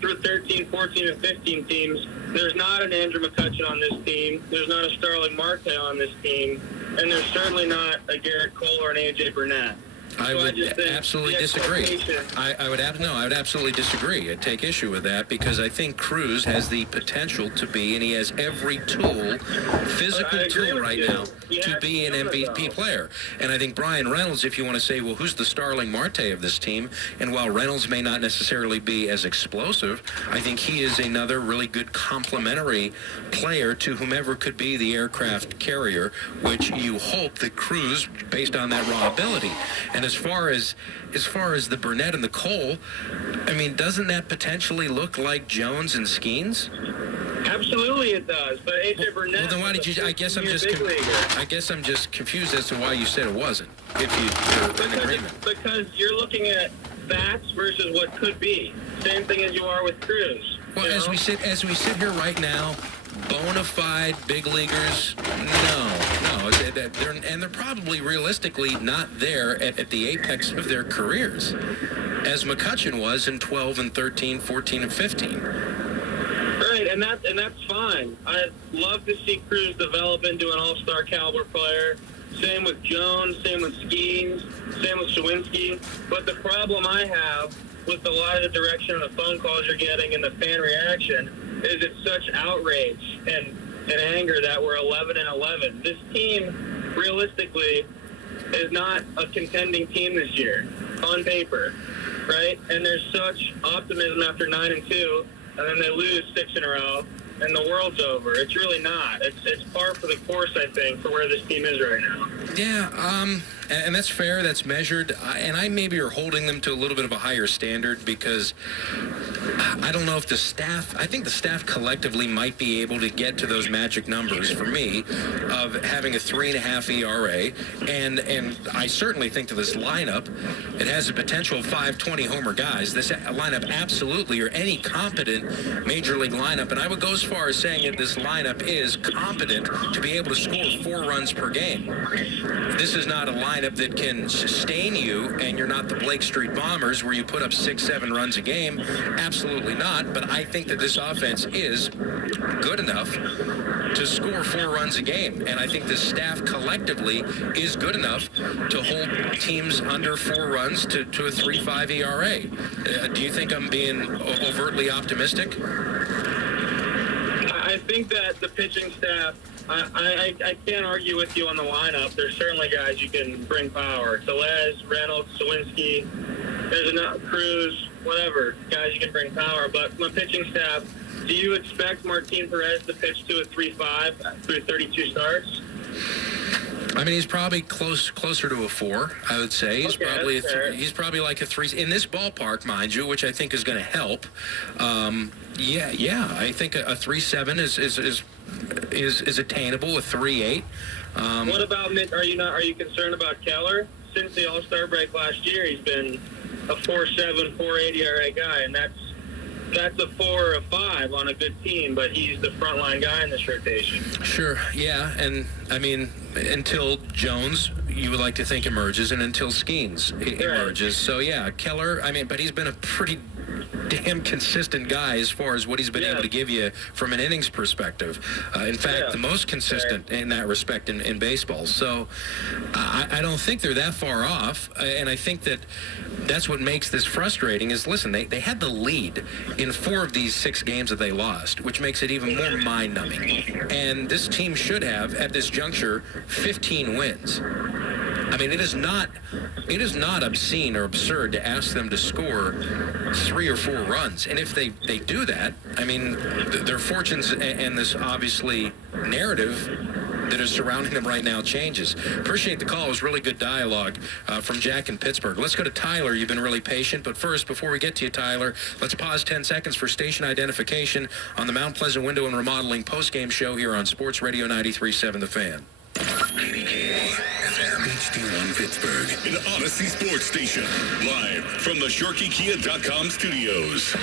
through 13, 14, and 15 teams, there's not an Andrew McCutchen on this team. There's not a Starling Marte on this team. And there's certainly not a Garrett Cole or an A.J. Burnett. I would absolutely disagree. I would absolutely disagree. I'd take issue with that because I think Cruz has the potential to be, and he has every tool, physical tool right now, to be an MVP player. And I think Brian Reynolds, if you want to say, well, who's the Starling Marte of this team? And while Reynolds may not necessarily be as explosive, I think he is another really good complementary player to whomever could be the aircraft carrier, which you hope that Cruz, based on that raw ability. And as far as the Burnett and the Cole, I mean, doesn't that potentially look like Jones and Skeens? Absolutely, it does. But A.J. Burnett. Well, then why did you? I guess I'm just confused as to why you said it wasn't. If you're in agreement. Because you're looking at facts versus what could be. Same thing as you are with Cruz. Well, as we sit here right now, bona fide big leaguers, no, they're probably realistically not there at the apex of their careers, as McCutchen was in 12 and 13, 14 and 15. Right, and that's fine. I'd love to see Cruz develop into an all-star caliber player. Same with Jones, same with Skeens, same with Shawinski. But the problem I have with a lot of the direction of the phone calls you're getting and the fan reaction is it's such outrage and anger that we're 11-11. This team, realistically, is not a contending team this year on paper, right? And there's such optimism after 9-2, and then they lose 6 in a row, and the world's over. It's really not. It's par for the course, I think, for where this team is right now. Yeah, and that's fair. That's measured. And I maybe are holding them to a little bit of a higher standard because I don't know if I think the staff collectively might be able to get to those magic numbers for me of having a 3.5 ERA. And I certainly think that this lineup, it has the potential of 520 homer guys. This lineup absolutely, or any competent major league lineup. And I would go as far as saying that this lineup is competent to be able to score 4 runs per game. This is not a lineup that can sustain you, and you're not the Blake Street Bombers where you put up 6-7 runs a game. Absolutely not. But I think that this offense is good enough to score 4 runs a game. And I think this staff collectively is good enough to hold teams under 4 runs to a 3.5 ERA. Do you think I'm being overtly optimistic? I think that the pitching staff, I can't argue with you on the lineup. There's certainly guys you can bring power. Tellez, Reynolds, Sawinski, there's enough, Cruz, whatever, guys you can bring power. But from the pitching staff, do you expect Martin Perez to pitch to a 3.5 through 32 starts? I mean, he's probably closer to a 4, I would say. He's probably he's probably like a 3 in this ballpark, mind you, which I think is going to help. I think a 3.7 is attainable. A 3.8. What about are you concerned about Keller? Since the All-Star break last year, he's been a 4.7, 4.8 ERA guy, and that's a 4 or a 5 on a good team, but he's the frontline guy in this rotation. Sure, yeah, and I mean, until Jones, you would like to think emerges, and until Skeens emerges. So yeah, Keller, I mean, but he's been a pretty damn consistent guy as far as what he's been able to give you from an innings perspective. In fact, the most consistent in that respect in baseball. So I don't think they're that far off, and I think that's what makes this frustrating is, listen, they had the lead in 4 of these 6 games that they lost, which makes it even more mind-numbing. And this team should have, at this juncture, 15 wins. I mean, it is not obscene or absurd to ask them to score 3 or 4 runs. And if they do that, I mean, their fortunes and this obviously narrative that is surrounding them right now changes. Appreciate the call. It was really good dialogue from Jack in Pittsburgh. Let's go to Tyler. You've been really patient. But first, before we get to you, Tyler, let's pause 10 seconds for station identification on the Mount Pleasant Window and Remodeling postgame show here on Sports Radio 93.7 The Fan. HD1 Pittsburgh, an Odyssey Sports Station, live from the ShorkeyKia.com studios.